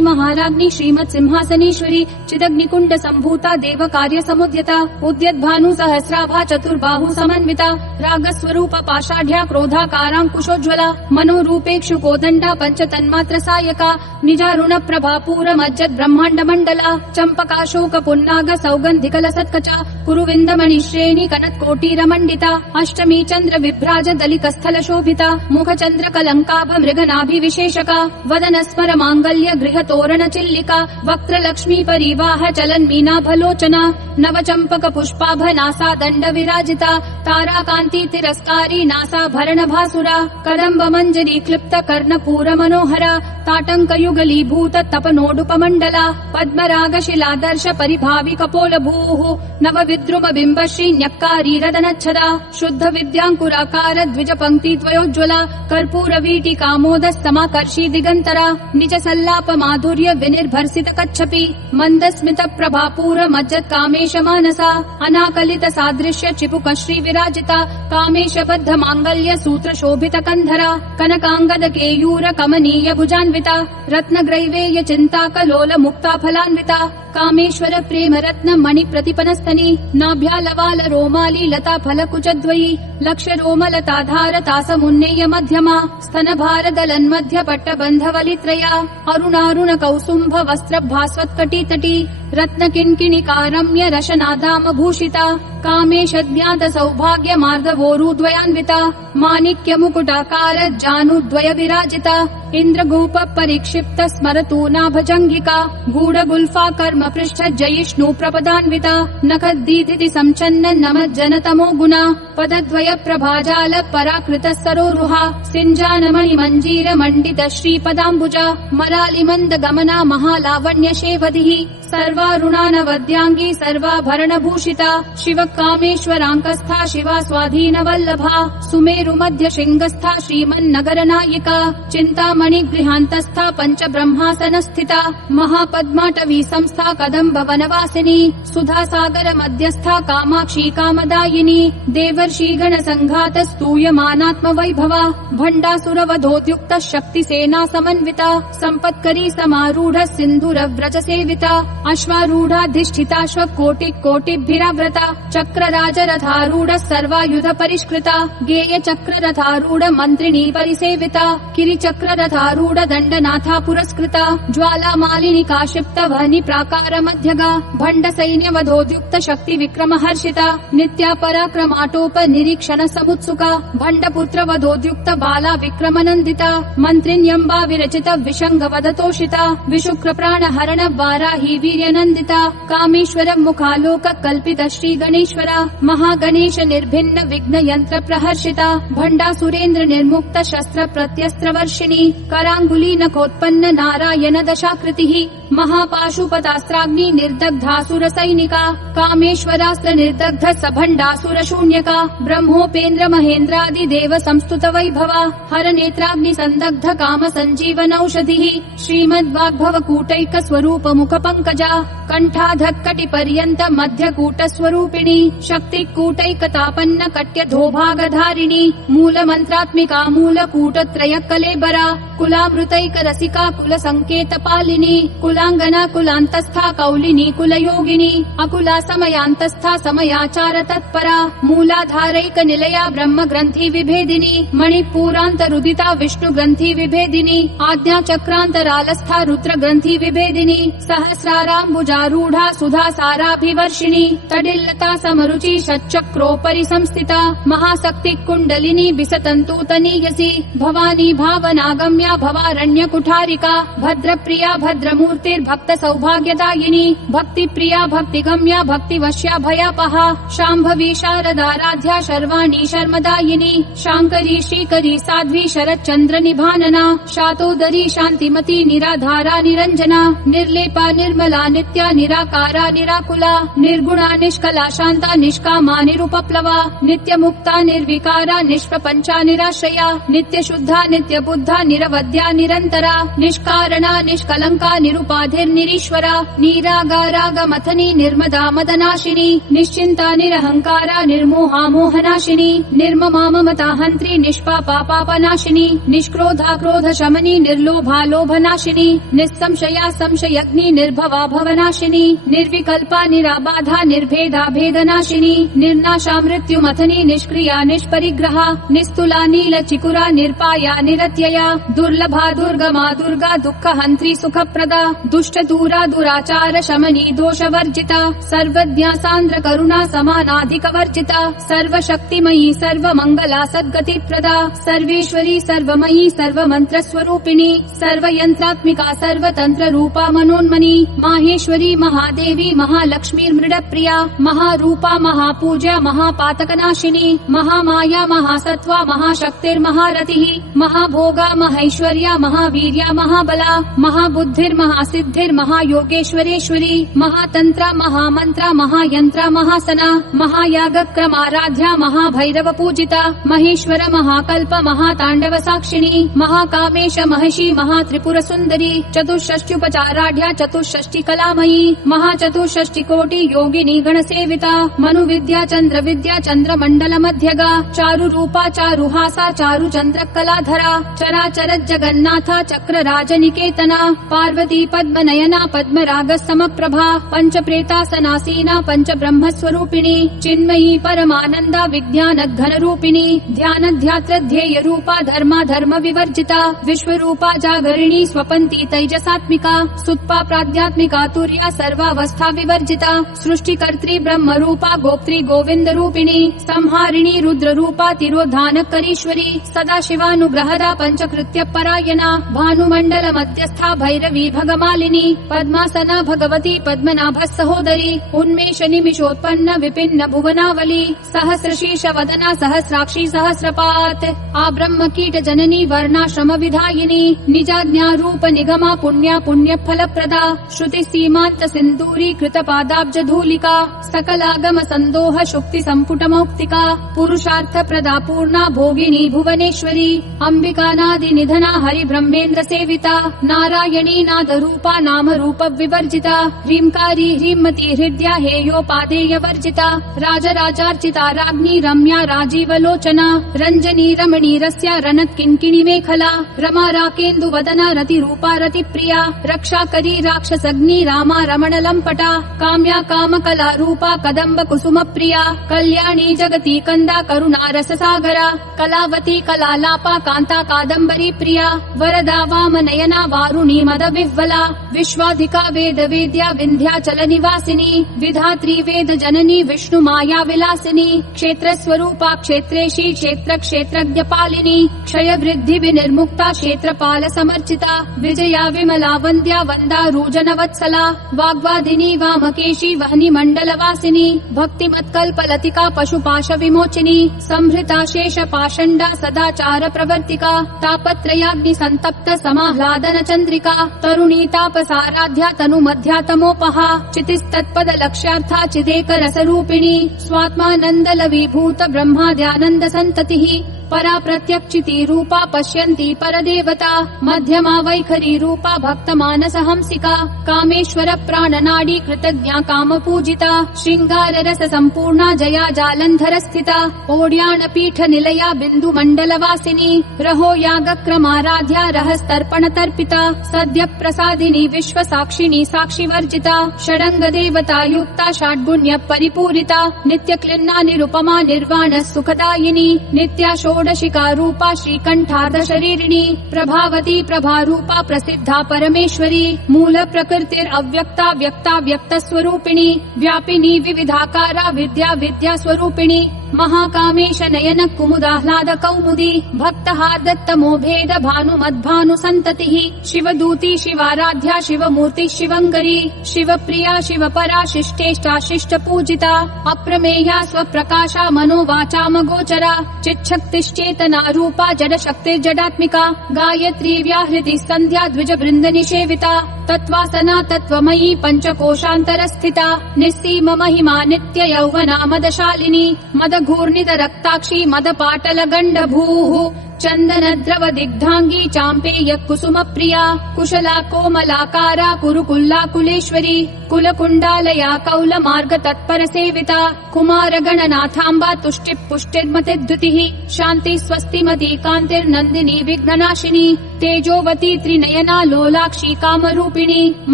श्री महाराज्ञी श्रीमत् सिंहासनेश्वरी चिदग्निकुण्ड सम्भूता देव कार्य समुद्यता उद्यद्भानु सहस्राभा चतुर्बाहु समन्विता रागस्वरूप पाषाढ्या क्रोधाकाराङ्कुशोज्ज्वला मनोरूपेक्षु कोदण्डा पंच तन्मात्र सायका निजारुण प्रभापूर मज्जद ब्रह्माण्ड मण्डला चम्पकाशोक पुन्नाग सौगन्धिकल सत्कचा कुरुविन्दमणि श्रेणी कनत्कोटीर मण्डिता अष्टमी चन्द्र विभ्राज दलिकस्थल शोभिता मुख चन्द्र कलङ्काभ मृगनाभि विशेषका वदन स्मर माङ्गल्य गृह तोरण चिल्लिका वक्त्र लक्ष्मी परिवाह चलन् मीनाभलोचना नव चम्पक पुष्पाभ नासा दण्ड विराजिता ताराकान्ति तिरस्कारी नासा भरण भासुरा कदम्ब मञ्जरी क्लिप्त कर्णपूर मनोहरा ताटङ्क युगलीभूत तपनोडुपमण्डला पद्मराग शिलादर्श परिभावि कपोल भूः नव विद्रुम बिम्ब श्री न्यक्कारी रदनच्छदा शुद्ध विद्याङ्कुराकार द्विज पंक्ति द्वयोज्ज्वला कर्पूर वीटिकामोद समाकर्षी दिगन्तरा निज सल्लाप माधुर्य विनिर्भर्सित कच्छपि मंद स्मित प्रभापूर मज्जत कामेश मानसा अनाकलित सादृश्य चिपुक श्री विराजिता कामेश बद्ध मांगल्य सूत्र शोभित कंधरा कनकांगद केयूर कमनीय भुजान्विता रत्न ग्रैवेय चिंता कलोल मुक्ता फलान्विता कामेश्वर प्रेम रत्न मणि प्रतिपनस्तनी नाभ्यालवाल रोमाली लता फल कुचद्वयी लक्ष रोमलताधार तासमुन्नेय मध्यमा स्तन भार दलन्मध्य पट्ट बन्धवलित्रया अरुणारुण कौसुम्भ वस्त्र भास्वत्कटी तटी रत्न किङ्किणिकारम्य रशनादाम भूषिता कामेश ज्ञात सौभाग्य मार्दवोरुद्वयान्विता माणिक्य मुकुटाकार जानुद्वय विराजिता इन्द्रगोप परिक्षिप्त स्मरतूना भजङ्गिका गूढ गुल्फा कर्म पृष्ठ जयिष्णु प्रपदान्विता नखद्दीधिति संचन्न नम जनतमो गुणा पदद्वय प्रभाजाल पराकृत सरोरुहा सिञ्जानमणि मञ्जीर मण्डित श्रीपदाम्बुजा मरालि मन्द गमना महालावण्य शेवधिः सर्वारुणानवद्यांगी सर्वाभरण भूषिता शिव कामेश्वराङ्कस्था शिवा स्वाधीन वल्लभा सुमेरु मध्य शृङ्गस्था श्रीमन्नगर नायिका चिन्तामणि गृहान्तस्था पंच ब्रह्मासन स्थिता महापद्माटवी संस्था कदम्ब वनवासिनी सुधा सागर मध्यस्था कामाक्षी कामदायिनी देवर्षिगण संघात स्तूयमानात्म वैभवा भण्डासुरवधोद्युक्त शक्ति सेना समन्विता संपत्करी समारूढ़ सिन्धुर व्रज सेविता अश्वारूढ़ाधिष्ठिताश्व कोटि कोटिभिराव्रता चक्र राजरथारूढ़ सर्वायुध परिष्कृता गेय चक्र रथारूढ़ मंत्रिणी परिसेविता किरि चक्र रथारूढ़ दण्डनाथा पुरस्कृता ज्वाला मालिनी काशिप्त वहनि प्राकार मध्यगा भण्ड सैन्य वधोद्युक्त शक्ति विक्रम हर्षिता नित्या पराक्रमाटोप निरीक्षण समुत्सुका भण्ड पुत्र वधोद्युक्त बाला विक्रमनन्दिता मंत्रिण्यम्बा विरचित विशंग वदतोषिता विशुक्र प्राण हरण वाराही वीर्यनन्दिता कामेश्वर मुखालोक कल्पित श्री गणेश्वरा महागणेश निर्भिन्न विघ्न यंत्र प्रहर्षिता भण्डा सुरेन्द्र निर्मुक्त शस्त्र प्रत्यस्त्र वर्षिणी करांगुली नखोत्पन्न नारायण दशाकृतिः महापाशुपतास्त्राग्नि निर्दग्धासुर सैनिका कामेश्वरास्त्र निर्दग्ध सभण्डासुर शून्यका ब्रह्मोपेन्द्र महेन्द्रादि देव संस्तुत वैभवा हर नेत्राग्नि संदग्ध काम संजीवनौषधिः श्रीमद्वाग्भव कूटैक स्वरूप मुख पंकजा कंठाधक्कटि पर्यंत मध्य कूट स्वरूपिणी शक्ति कूटैकतापन्न कट्य धोभागधारिणी मूल मंत्रात्मिका मूल कूट त्रय कलेबरा कुलामृतैक रसिका कुल संकेत पालिनी कुलांगना कुलांतस्था कौलिनी कुल योगिनी अकुला समयांतस्था समयाचार तत्परा मूलाधारैक निलया ब्रह्म ग्रंथि विभेदिनी मणिपूरांत रुदिता विष्णु ग्रंथि विभेदिनी आज्ञा चक्रांतरालस्था रुद्र ग्रंथि विभेदिनी सहस्राराम्बुजारूढ़ा सुधा साराभिवर्षिणी तडिल्लता समरुचि षट्चक्रोपरि संस्थिता महाशक्ति कुंडलिनी विसतन्तूतनीयसी भवानी भावनागम्या भवारण्य कुठारिका भद्र प्रिया भद्रमूर्तिर्भक्त सौभाग्यदायिनी भक्ति प्रिया भक्तिगम्या भक्तिवश्या भयापहा शाम्भवी शारदाराध्या शर्वाणी शर्मदायिनी शांकरी श्रीकरी साध्वी शरच्चंद्र निभानना शातोदरी शांतिमती निराधारा निरंजना निर्लेपा निर्मला नित्या निराकारा निराकुला निर्गुणा निष्कला शांता निष्कामा निरुपप्लवा नित्य मुक्ता निर्विकारा निष्प्रपंचा निराश्रया नित्य शुद्धा नित्य बुद्धा निरवध्या वद्या निरन्तरा निष्कारणा निष्कलङ्का निरुपाधिर्निरीश्वरा नीरागारागमथनी निर्मदा मदनाशिनी निश्चिन्ता निरहङ्कारा निर्मोहा मोहनाशिनी निर्ममा ममताहन्त्री निष्पापा पापनाशिनी निष्क्रोधा क्रोधशमनी निर्लोभा लोभनाशिनी निस्संशया संशयग्नि निर्भवा भवनाशिनी निर्विकल्पा निराबाधा निर्भेदा भेदनाशिनी निर्नाशा मृत्युमथनी निष्क्रिया निष्परिग्रहा निस्तुला नीलचिकुरा निर्पाया निरत्यया दुर्लभा दुर्गमा दुर्गा दुःखहन्त्री सुखप्रदा दुष्टदूरा दुराचार शमनी दोषवर्जिता सर्वज्ञा सान्द्र करुणा समानाधिकवर्जिता सर्वशक्तिमयी सर्वमङ्गला सद्गतिप्रदा सर्वेश्वरी सर्वमयी सर्वमन्त्रस्वरूपिणी सर्वयन्त्रात्मिका सर्वतन्त्ररूपा मनोन्मनी माहेश्वरी महादेवी महालक्ष्मीर्मृडप्रिया महारूपा महापूज्या महापातकनाशिनी महामाया महासत्त्वा महाशक्तिर्महारतिः महाभोगा महैश्वर्या महावीर्या महाबला महाबुद्धिर्महासिद्धिर्महायोगेश्वरेश्वरी महातन्त्रा महामन्त्रा महायन्त्रा महासना महायागक्रमाराध्या महाभैरव पूजिता महेश्वर महाकल्प महाताण्डव साक्षिणी महाकामेश महर्षि महात्रिपुरसुन्दरी चतुष्षष्ट्युपचाराढ्या चतुष्षष्टि कलामयी महाचतुष्षष्टिकोटि योगिनी गणसेविता मनुविद्या चन्द्रविद्या चन्द्रमण्डल मध्यगा चारुरूपा चारुहासा चारुचन्द्रकलाधरा चराचर जगन्नाथा चक्रराजनिकेतना पार्वती पद्मनयना पद्मराग समप्रभा पञ्चप्रेतासनासीना पञ्चब्रह्मस्वरूपिणी चिन्मयी परमानन्दा विज्ञानघनरूपिणी ध्यानध्यात्रध्येय रूपा धर्मा धर्म विवर्जिता विश्वरूपा जागरिणी स्वपन्ती तैजसात्मिका सुत्पा प्राध्यात्मिका तुर्या सर्वावस्था विवर्जिता सृष्टिकर्त्री ब्रह्मरूपा गोप्त्री गोविन्दरूपिणी संहारिणी रुद्ररूपा तिरोधानकरीश्वरी सदाशिवानुग्रहदा पञ्चकृत्य परायणा भानुमण्डल मध्यस्था भैरवी भगमालिनी पद्मासना भगवती पद्मनाभ सहोदरी उन्मेष निमिषोत्पन्न विपिन्न भुवनावली सहस्रशीर्ष वदना सहस्राक्षी सहस्रपात आब्रह्म कीट जननी वर्णाश्रम विधायिनी निजाज्ञारूप निगमा पुण्या पुण्य फलप्रदा श्रुति सीमांत सिंदूरी कृत पादाब्ज धूलिका सकलागम संदोह शुक्ति संपुट मौक्तिका पुरुषार्थ प्रदा पूर्णा भोगिनी भुवनेश्वरी अंबिका नादि निधना हरि ब्रह्मेन्द्र सेविता नारायणी नाद रूपा नाम रूप विवर्जिता ह्रींकारी ह्रीमती हृदया हेयोपादेय वर्जिता राजराजार्चिता राज्ञी रम्या राजीवलोचना रंजनी रमणी रस्या रनत किंकिणी मेखला रमा राकेन्दु वदना रति रूपा रति प्रिया रक्षाकरी राक्षसग्नि रामा रमण लंपटा काम्या कामकला रूपा कदम्ब कुसुम प्रिया कल्याणी जगती कंदा करुणा रस सागरा कलावती कलालापा कांता कादम्बरी प्रिया वरदा वामनयना वारुणी मद विह्वला विश्वाधिका वेद वेद्या विंध्याचल निवासिनी विधात्री वेद जननी विष्णु माया विलासिनी क्षेत्र स्वरूपा क्षेत्रेशी क्षेत्र क्षेत्रज्ञ पालिनी क्षय वृद्धि विनिर्मुक्ता क्षेत्रपाल समर्चिता विजया विमला वन्द्या वंदा रूजन वत्सला वाग्वादिनी वामकेशी वहनी मंडल वासिनी भक्तिमत्कल्प लतिका पशुपाश विमोचिनी संहृता शेष पाषण्डा सदाचार प्रवर्तिका तापत्रयाग्नि संतप्त समाह्लादन चंद्रिका तरुणी तापसाराध्या तनु मध्यातमोपहा चितिस्तत्पद लक्ष्यार्था चिदेक रसरूपिणी स्वात्मानंद लवीभूत ब्रह्माद्यानंद संततिः परा प्रत्यक्षिति रूपा पश्यन्ति परदेवता मध्यमा वैखरी रूपा भक्त मानस हंसिका कामेश्वर प्राणनाडी कृतज्ञा काम पूजिता श्रृंगार रस संपूर्णा जया जालंधर स्थिता ओड्यान पीठ निलया बिंदु मंडल वासिनी रहो यागक्रमाराध्या रहस्तर्पण तर्पिता सद्य प्रसादिनी विश्व साक्षिणी साक्षी वर्जिता षडंग देवता युक्ता षड्गुण्य परिपूरिता नित्य क्लिन्ना निरुपमा निर्वाण सुखदायिनी नित्या षोडशिका रूपा श्रीकंठार्ध शरीरिणी प्रभावती प्रभारूपा प्रसिद्धा परमेश्वरी मूल प्रकृतिर अव्यक्ता व्यक्ता व्यक्त स्वरूपिणी व्यापिनी विविधाकारा विद्या विद्या स्वरूपिणी महाकामेश नयन कुमुदाह्लाद कौमुदी भक्तहार्दत्तमो भेद भानु मद्भानु संततिः शिवदूती शिवाराध्या शिवमूर्ति शिवंगरी शिवप्रिया शिवपरा शिष्टेष्टा शिष्ट पूजिता अप्रमेया स्वप्रकाशा मनोवाचाम गोचरा चिच्छक्तिश्चेतना रूपा जड शक्ति जडात्मिका गायत्री व्याहृति संध्या द्विज वृंद निषेविता तत्वासना तत्वमयी पंचकोशांतर स्थिता निस्सीम महिमा नित्य यौवना मदशालिनी मदघूर्णित रक्ताक्षी मदपाटल गंड भूः चन्दनद्रव दिग्धांगी चाम्पेय कुसुम प्रिया कुशला कोमलाकारा कुरुकुल्ला कुलेश्वरी कुलकुण्डालया कौल मार्ग तत्पर सेविता कुमार गणनाथाम्बा तुष्टि पुष्टिर्मतिद्युतिः शान्ति स्वस्तिमती कान्तिर्नन्दिनी विघ्ननाशिनी तेजोवती त्रिनयना लोलाक्षी कामरूपिणी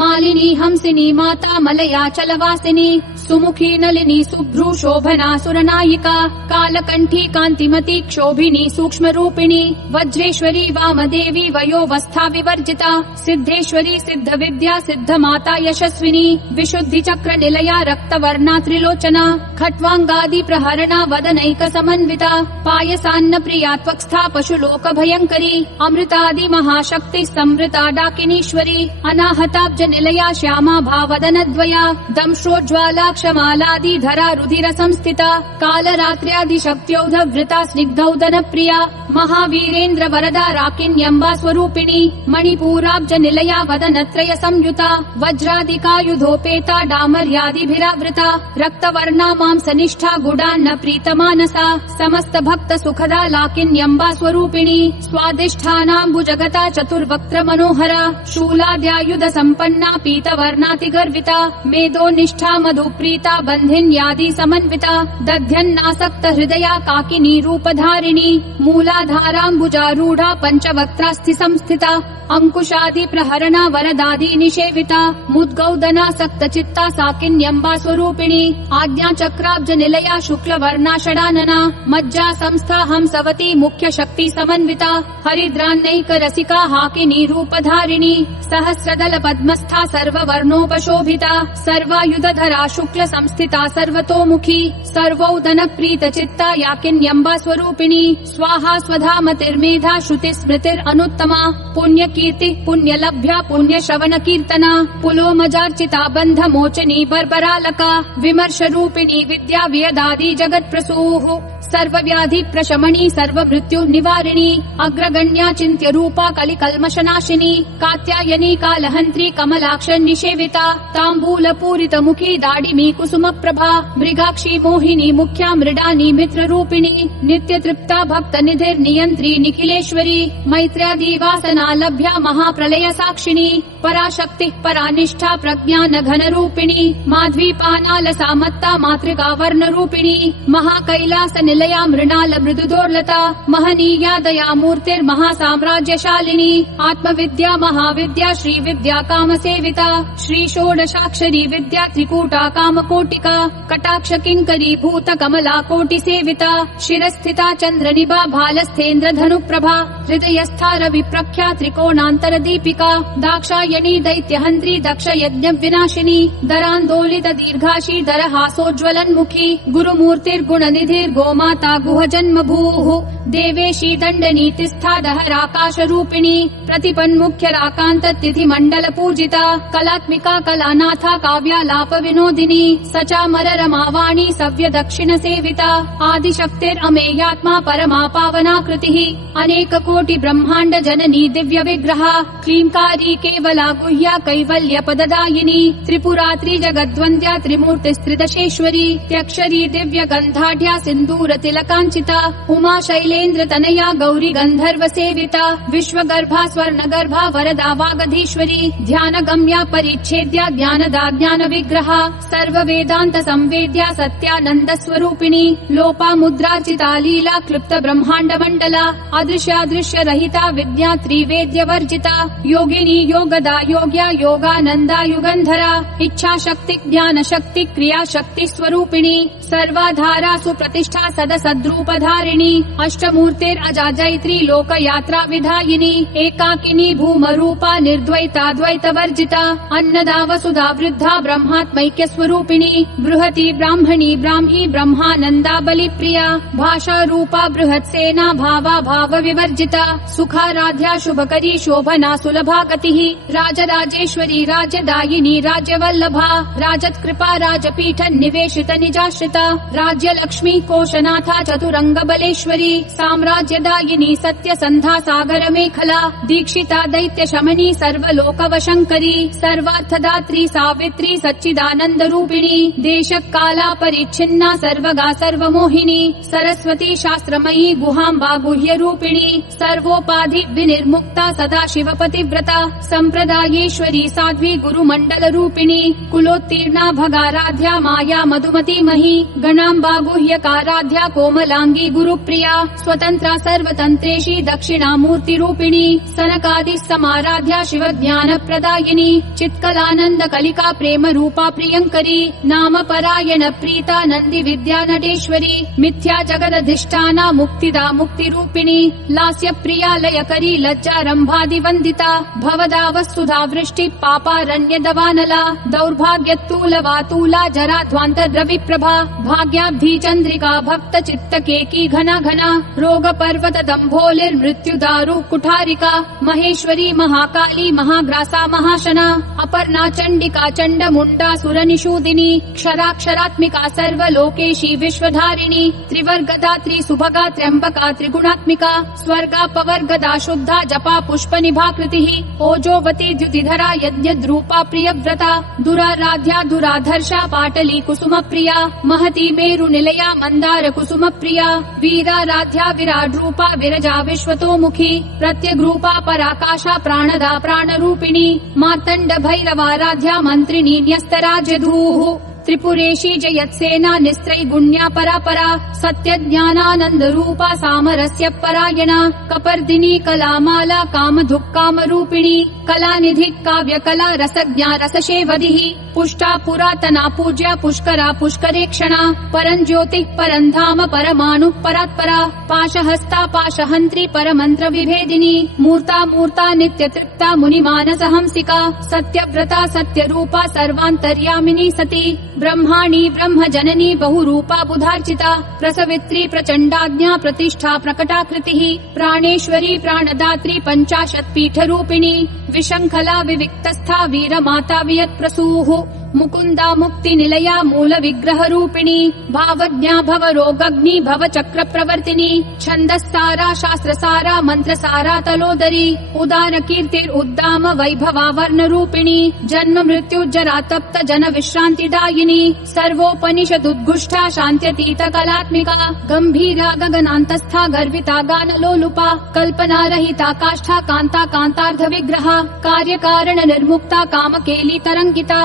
मालिनी हंसिनी माता मलया चलवासिनी सुमुखी नलिनी सुभ्रू शोभना सुरनायिका कालकंठी कांतिमती क्षोभिनी सूक्ष्म रूपिणी वज्रेश्वरी वामदेवी वयोवस्था विवर्जिता सिद्धेश्वरी सिद्ध विद्या सिद्ध माता यशस्विनी विशुद्धि चक्र निलया रक्तवर्णा त्रिलोचना खट्वांगादि प्रहरणा वदनैक समन्विता पायसान्न प्रिया त्वक्स्था पशुलोक भयंकरी अमृतादि महाशक्ति समृता डाकिनीश्वरी अनाहताब्ज निलया श्यामा भावदनद्वया दंश्रोज्ज्वाला क्षमालादि धरा रुधिर संस्थिता कालरात्र्यादि शक्त्योधवृता स्निग्धौदन प्रिया महावीरेन्द्र वरदा राकिन्यम्बा स्वरूपिणी मणिपूराब्ज निलया वदनत्रय संयुता वज्रादिकायुधोपेता डामर्यादिभिरावृता रक्तवर्णा मांसनिष्ठा गुडान्न प्रीतमानसा समस्त भक्त सुखदा लाकिन्यम्बा स्वरूपिणी स्वादिष्ठानाम्बुजगता चतुर्वक्त्र मनोहरा शूलाद्यायुध संपन्ना पीतवर्णातिगर्विता मेदोनिष्ठा मधुप्रीता बन्धिन्यादि समन्विता दध्यन्नासक्त हृदया काकिनी रूपधारिणी मूलाधाराम्बुजारूढा पंचवक्त्रास्थि संस्थिता अंकुशादि प्रहरणा वरदादि निषेविता मुद्गौदनासक्त चित्ता साकिन्यम्बा स्वरूपिणी आज्ञा चक्राब्ज निलया शुक्ल वर्णा षडानना मज्जा संस्था हंसवती मुख्य शक्ति समन्विता हरिद्रान्नैक रसिका हाकिनी रूपधारिणी सहस्रदल पद्मस्था सर्ववर्णोपशोभिता सर्वायुधधरा शुक्ल संस्थिता सर्वतोमुखी सर्वौदन प्रीत चित्ता याकिन्यम्बा स्वरूपिणी स्वाहा स्वधा मतिर्मेधा श्रुति स्मृतिरनुत्तमा पुण्य कीर्ति पुण्य लभ्या पुण्य श्रवण कीर्तना पुलोमजार्चिता बंध मोचनी बर्बरालका विमर्श रूपिणी विद्या व्यदादि जगत प्रसूः सर्व व्याधि प्रशमनी सर्व मृत्यु निवारिणी अग्रगण्या चिन्त्य रूपा कलिकल्मषनाशिनी कात्यायनी कालहन्त्री कमलाक्ष निषेविता ताम्बूल पूरित मुखी दाडिमी कुसुम प्रभा मृगाक्षी मोहिनी मुख्या मृडानी मित्र रूपिणी नित्य तृप्ता भक्त निधिर नियंत्री निखिलेश्वरी मैत्र्यादि वासना लभ्या महाप्रलय साक्षिणी पराशक्ति परानिष्ठा प्रज्ञान घन रूपिणी माध्वीपानाल सामत्ता मातृका वर्ण रूपिणी महाकैलास निलया मृणाल मृदुदोर्लता महनीया दया मूर्तिर्महासाम्राज्यशालिनी आत्मविद्या महाविद्या श्री विद्या काम सेविता श्री षोडशाक्षरी विद्या त्रिकूटा कामकोटिका कटाक्ष किंकरी भूत कमला कोटि सेविता शिरस्थिता चंद्रनिभा भालस्थेन्द्र धनुप्रभा हृदयस्था रवि प्रख्या त्रिकोणांतर दीपिका दाक्षायणी दैत्यहन्त्री दक्ष यज्ञ विनाशिनी दरान्दोलित दीर्घाशी दरहासोज्ज्वलन्मुखी गुरुमूर्तिर्गुण निधिर् गोमाता गुह जन्म भूः देवेशी दण्डनीतिस्था दहराकाश रूपिणी प्रतिपन्मुख्य राकान्त तिथि मंडल पूजिता कलात्मिका कलानाथा काव्यालाप विनोदिनी सचामर रमावाणी सव्य दक्षिण सेविता आदिशक्तिरमेयात्मा परमा पावना कृतिः अनेक कोटि ब्रह्मांड जननी दिव्य विग्रहा क्लींकारी केवला गुह्या कैवल्य पददायिनी त्रिपुरात्रि जगद्वन्द्या त्रिमूर्तिस्त्रिदशेश्वरी त्यक्षरी दिव्य गंधाढ्या सिंदूर तिलकांचिता उमा शैलेन्द्र तनया गौरी गंधर्व सेविता विश्वगर्भा स्वर्णगर्भा वरदा वागधीश्वरी ध्यान गम्या परिच्छेद्या ज्ञानदा ज्ञान विग्रहा सर्व वेदांत संवेद्या सत्यानंद स्वरूपिणी लोपा मुद्राचिता लीला क्लुप्त ब्रह्मांड मंडला अदृश्यादृश्य रहिता विद्या त्रिवेद्य वर्जिता योगिनी योगदा योग्या योगानंदा युगंधरा इच्छा शक्ति ज्ञान शक्ति क्रिया शक्ति स्वरूपिणी सर्वाधारा सुप्रतिष्ठा सद सद्रूप धारिणी अष्टमूर्तिर अजाजयत्री लोक यात्रा विधायिनी एकाकिनी भूम रूपा निर्द्वैता द्वैत वर्जिता अन्नदा वसुधा वृद्धा ब्रह्मात्मैक्य स्वरूपिणी बृहती ब्राह्मणी ब्राह्मी ब्रह्मानंदा बलि प्रिया भाषा रूपा बृहत् सेना भावा भाव विवर्जिता सुखाराध्या शुभकरी शोभना सुलभा गतिः राजराजेश्वरी राज्यदायिनी राज्यवल्लभा राजत्कृपा राजपीठ निवेशित निजाश्रिता संयुक्ता राज्यलक्ष्मी कोशनाथा चतुरंगबलेश्वरी साम्राज्यदायिनी सत्यसन्धा सागर मेखला दीक्षिता दैत्य शमनी सर्वलोकवशंकरी सर्वार्थदात्री सावित्री सच्चिदानंद रूपिणी देशकाला परिच्छिन्ना सर्वगा सर्वमोहिनी सरस्वती शास्त्रमयी गुहाम्बा गुह्य रूपिणी सर्वोपाधि विनिर्मुक्ता सदा शिवपतिव्रता संप्रदायेश्वरी साध्वी गुरुमंडल रूपिणी कुलोत्तीर्णा भगाराध्या माया मधुमती मही गणाम्बा गुह्यकाराध्या कोमलांगी गुरुप्रिया स्वतंत्रा सर्वतंत्रेशी दक्षिणामूर्ति रूपिणी सनकादि समाराध्या शिव ज्ञान प्रदायिनी चित्कलानंद कलिका प्रेम रूपा प्रियंकरी नाम परायण प्रीता नंदी विद्या नटेश्वरी मिथ्या जगदधिष्ठाना मुक्तिदा मुक्ति रूपिणी लास्य प्रिया लयकरी लज्जारंभादि वंदिता भवदा वस्तुधा वृष्टि पापारण्य दवानला दौर्भाग्यतूल वातूला जरा ध्वांत द्रवि प्रभा भाग्याब्धि चंद्रिका भक्त चित्त केकी घना घना रोग पर्वत दंभोलिर मृत्यु दारु कुठारिका महेश्वरी महाकाली महाग्रासा महाशना अपर्णा चंडिका चंड मुंडा सुर निषूदिनी क्षराक्षरात्मिका सर्वलोकेशी विश्वधारिणी त्रिवर्गदात्री सुभगा त्र्यंबका त्रिगुणात्मिका स्वर्गा पवर्गदा शुद्धा जपा पुष्प निभाकृतिः ओजोवती द्युतिधरा यज्ञद्रूपा प्रियव्रता दुराराध्या दुराधर्षा पाटली कुसुम प्रिया महती मेरु निलया मंदार कुसुम प्रिया वीराराध्या विराट रूपा विरजा विश्वतोमुखी प्रत्यग्रूपा पराकाशा प्राणदा प्राणरूपिणी मार्तंड भैरवाराध्या मंत्रिणी न्यस्तराज्यधूः त्रिपुरेशी जयत्सेना निस्त्रैगुण्या परापरा सत्य ज्ञानानंद रूपा सामरस्य परायणा कपर्दिनी कलामाला कामधुक् काम रूपिणी कलानिधि काव्य कला रसज्ञा रसशेवधिः पुष्टा पुरातना पूज्या पुष्करा पुष्करेक्षणा परं ज्योतिः परं धाम परमाणु परात्परा पाशहस्ता पाशहन्त्री परमंत्र विभेदिनी मूर्ता मूर्ता नित्य तृप्ता मुनिमानस हंसिका सत्यव्रता सत्यरूपा सर्वान्तर्यामिनी सती ब्रह्माणी ब्रह्म जननी बहुरूपा बुधार्चिता प्रसवित्री प्रचंडाज्ञा प्रतिष्ठा प्रकटाकृतिः प्राणेश्वरी प्राणदात्री पंचाशत् पीठ रूपिणी विशंखला विविक्तस्था वीरमाता वियत्प्रसूः मुकुंदा मुक्ति निलया मूल विग्रह रूपिणी भावज्ञा भव रोगग्नि भव चक्र प्रवर्तिनी छंदस्सारा शास्त्रसारा मंत्रसारा तलोदरी उदार कीर्तिर उद्दाम वैभवा वर्ण रूपिणी जन्म मृत्यु जरा तप्त जन विश्रांतिदायिनी सर्वोपनिषदुद्गुष्ठा शान्त्यतीत कलात्मिका गंभीरा गगनान्तस्था गर्विता गानलोलुपा कल्पना रहिता काष्ठा कांता कांतार्ध विग्रहा कार्यकारण निर्मुक्ता कामकेली तरंगिता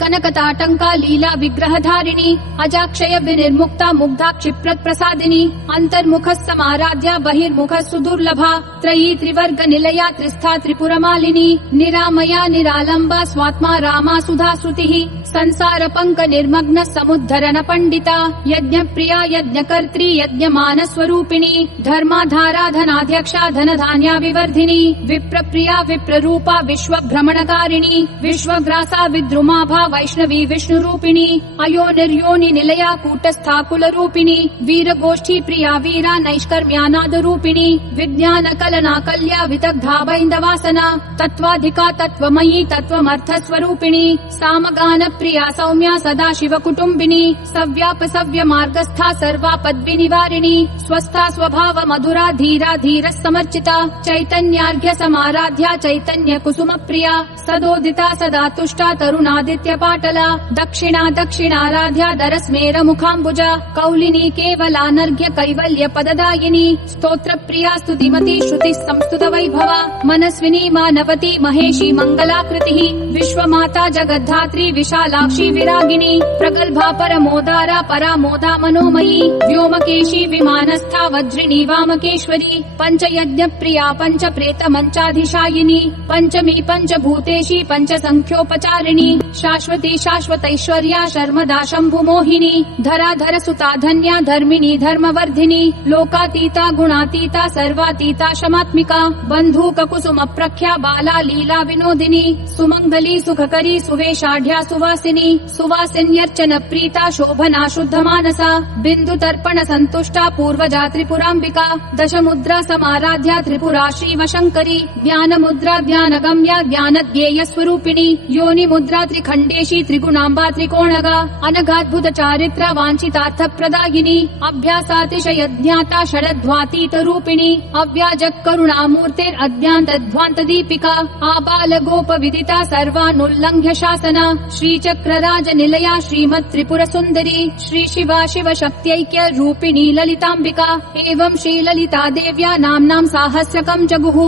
कनकताटंका लीला विग्रहधारिणी अजाक्षय विनिर्मुक्ता मुग्धा क्षिप्रत प्रसादिनी अंतर्मुख समाराध्या बहिर्मुख सुदुर्लभा त्रयी त्रिवर्ग निलया त्रिस्था त्रिपुरमालिनी निरामया निरालंबा स्वात्मा रामा सुधा श्रुतिः संसार पंक निर्मग्न समुद्धरण पंडिता यज्ञ प्रिया यज्ञकर्त्री यज्ञमान स्वरूपिणी धर्माधारा धनाध्यक्षा धनधान्या विवर्धिनी विप्र प्रिया विप्ररूपा विश्व भ्रमणकारिणी विश्वग्रासा विद्रुमाभा वैष्णवी विष्णु रूपिणी अयो निर्योनि निलया कूटस्था कुल रूपिणी वीर गोष्ठी प्रिया वीरा नैष्कर्म्यानाद रूपिणी विज्ञान कलना कल्या विदग्धा वैन्दवासना तत्वाधिका तत्वमयी तत्वमर्थ स्वरूपिणी सामगान प्रिया सौम्या सदा शिव कुटुम्बिनी सव्याप सव्य मार्गस्था सर्वा पद्वी निवारिणी स्वस्था स्वभाव मधुरा धीरा धीर समर्चिता चैतन्यार्घ्य समाराध्या चैतन्य कुसुम प्रिया सदोदिता सदा तुष्टा तरुणादित्य पाटला दक्षिणा दक्षिणाराध्या दरस्मेर मुखाम्बुजा कौलिनी केवलानर्घ्य कैवल्य पददायिनी स्तोत्र प्रिया स्तुतिमती श्रुति संस्तुत वैभवा मनस्विनी मानवती महेशी मंगलाकृतिः विश्वमाता जगद्धात्री विशालाक्षी विरागिणी प्रगल्भा परमोदारा परामोदा मनोमयी व्योमकेशी विमानस्था वज्रिणी वामकेश्वरी पंचयज्ञ प्रिया पंच प्रेत मंचाधिशायिनी पंचमी पंचभूतेशी पंच संख्योपचारिणी शाश्वती शाश्वतैश्वर्या शर्मदा शंभु मोहिनी धराधर सुता धन्या धर्मिणी धर्मवर्धिनी लोकातीता गुणातीता सर्वातीता शमात्मिका बंधूक कुसुम प्रख्या बाला लीला विनोदिनी सुमंगली सुखकरी सुवेशाढ्या सुवासिनी सुवासिन्यर्चन प्रीता शोभना शुद्ध मानसा बिंदु तर्पण संतुष्टा पूर्वजा त्रिपुरांबिका दश मुद्रा समाराध्या त्रिपुरा श्रीवशंकरी ज्ञान मुद्रा ज्ञान गम्या ज्ञान ज्ञेय स्वरूपिणी योनि मुद्रा त्रिखंड अखण्डेशी त्रिगुणाम्बा त्रिकोणगा अनघाद्भुत चारित्र वाञ्छितार्थ प्रदायिनी अभ्यासातिशयज्ञाता शरद्ध्वातीत रूपिणी अव्याजक करुणामूर्तेरद्यान्तध्वान्त दीपिका आबाल गोप विदिता सर्वानुल्लङ्घ्य शासना श्रीचक्रराज निलया श्रीमत् त्रिपुर सुन्दरी श्री शिवा शिव शक्त्यैक्य रूपिणी ललिताम्बिका एवं श्रीललिता देव्या नाम्नां साहस्रकं जगुः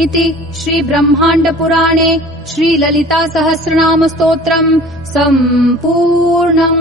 इति श्री ब्रह्माण्ड पुराणे श्रीललिता सहस्रनाम स्तोत्रम् सम्पूर्णम्।